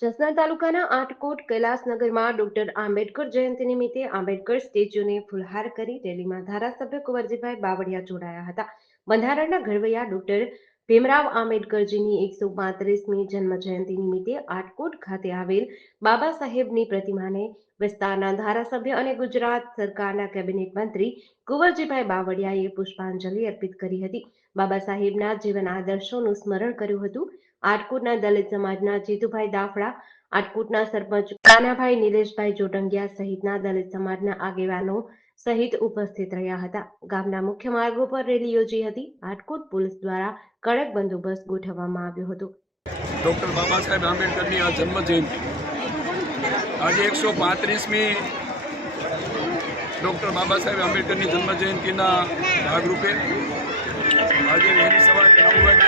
જસદણ તાલુકાના આટકોટ કૈલાસનગરમાં ડોક્ટર આંબેડકર જયંતિ નિમિત્તે આંબેડકર સ્ટેચ્યુને ફૂલહાર કરી રેલીમાં ધારાસભ્ય કુંવરજીભાઈ બાવળિયા જોડાયા હતા. બંધારણના ઘડવૈયા ડોક્ટર ભીમરાવ આંબેડકરજીની 135મી જન્મ જયંતિ નિમિત્તે આટકોટ ખાતે આવેલ બાબા સાહેબની પ્રતિમાને વિસ્તારના ધારાસભ્ય અને ગુજરાત સરકારના કેબિનેટ મંત્રી કુંવરજીભાઈ બાવળિયાએ પુષ્પાંજલિ અર્પિત કરી હતી. બાબા સાહેબના જીવન આદર્શોનું સ્મરણ કર્યું હતું. આટકોટના દલિત સમાજના જીતુભાઈ દાફડા, આટકોટના સરપંચ કાનાભાઈ નિલેશભાઈ જોટંગિયા સહિતના દલિત સમાજના આગેવાનો સહિત ઉપસ્થિત રહ્યા હતા. ગામના મુખ્ય માર્ગો પર રેલી યોજી હતી. આટકોટ પોલીસ દ્વારા કડક બંદોબસ્ત ગોઠવવામાં આવ્યો હતો. ડૉક્ટર બાબા સાહેબ આંબેડકરની આ જન્મ જયંતિ આજે 135મી ડૉક્ટર બાબા સાહેબ આંબેડકરની જન્મ જયંતિના ભાગરૂપે આજે વહેલી સવારે 9 વાગે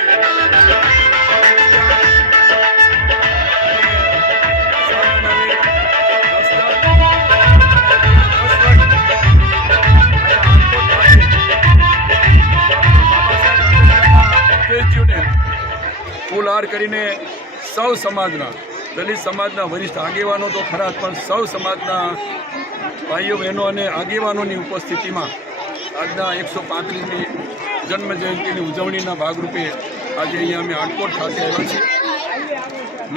ફૂલહાર કરીને સૌ સમાજના દલિત સમાજના વરિષ્ઠ આગેવાનો તો ખરા પણ સૌ સમાજના ભાઈઓ બહેનો અને આગેવાનોની ઉપસ્થિતિમાં આજના 135મી જન્મ જયંતિની ઉજવણીના ભાગરૂપે આજે અહીંયા અમે આટકોટ ખાતે આવ્યા છીએ.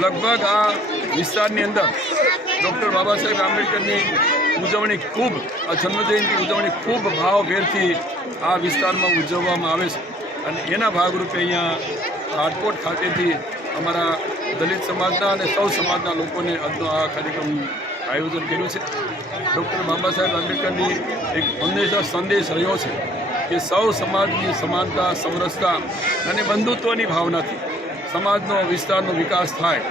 લગભગ આ વિસ્તારની અંદર ડૉક્ટર બાબા સાહેબ આંબેડકરની ઉજવણી ખૂબ આ જન્મજયંતિ ઉજવણી ખૂબ ભાવભેરથી આ વિસ્તારમાં ઉજવવામાં આવે છે અને એના ભાગરૂપે અહીંયા આટકોટ ખાતેથી અમારા દલિત સમાજના અને સૌ સમાજના લોકોને આજનો આ કાર્યક્રમ આયોજન કર્યું છે. ડૉક્ટર બાબા સાહેબ આંબેડકરની એક હંમેશા સંદેશ રહ્યો છે કે સૌ સમાજની સમાનતા, સમરસતા અને બંધુત્વની ભાવનાથી સમાજનો વિસ્તારનો વિકાસ થાય.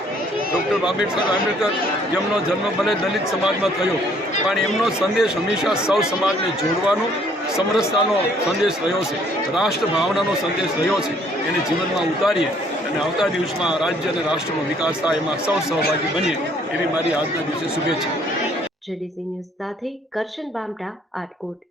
ડૉક્ટર બાબા સાહેબ આંબેડકર જેમનો જન્મ ભલે દલિત સમાજમાં થયો પણ એમનો સંદેશ હંમેશા સૌ સમાજને જોડવાનો, સમરસતાનો સંદેશ રહ્યો છે, રાષ્ટ્ર ભાવનાનો સંદેશ રહ્યો છે. એને જીવનમાં ઉતારીએ અને આવતા દિવસમાં રાજ્ય અને રાષ્ટ્રનો વિકાસ થાય એમાં સૌ સહભાગી બનીએ એવી મારી આજના દિવસે શુભેચ્છા. જેડીસી ન્યૂઝ સાથે કરશન બામટા, આટકોટ.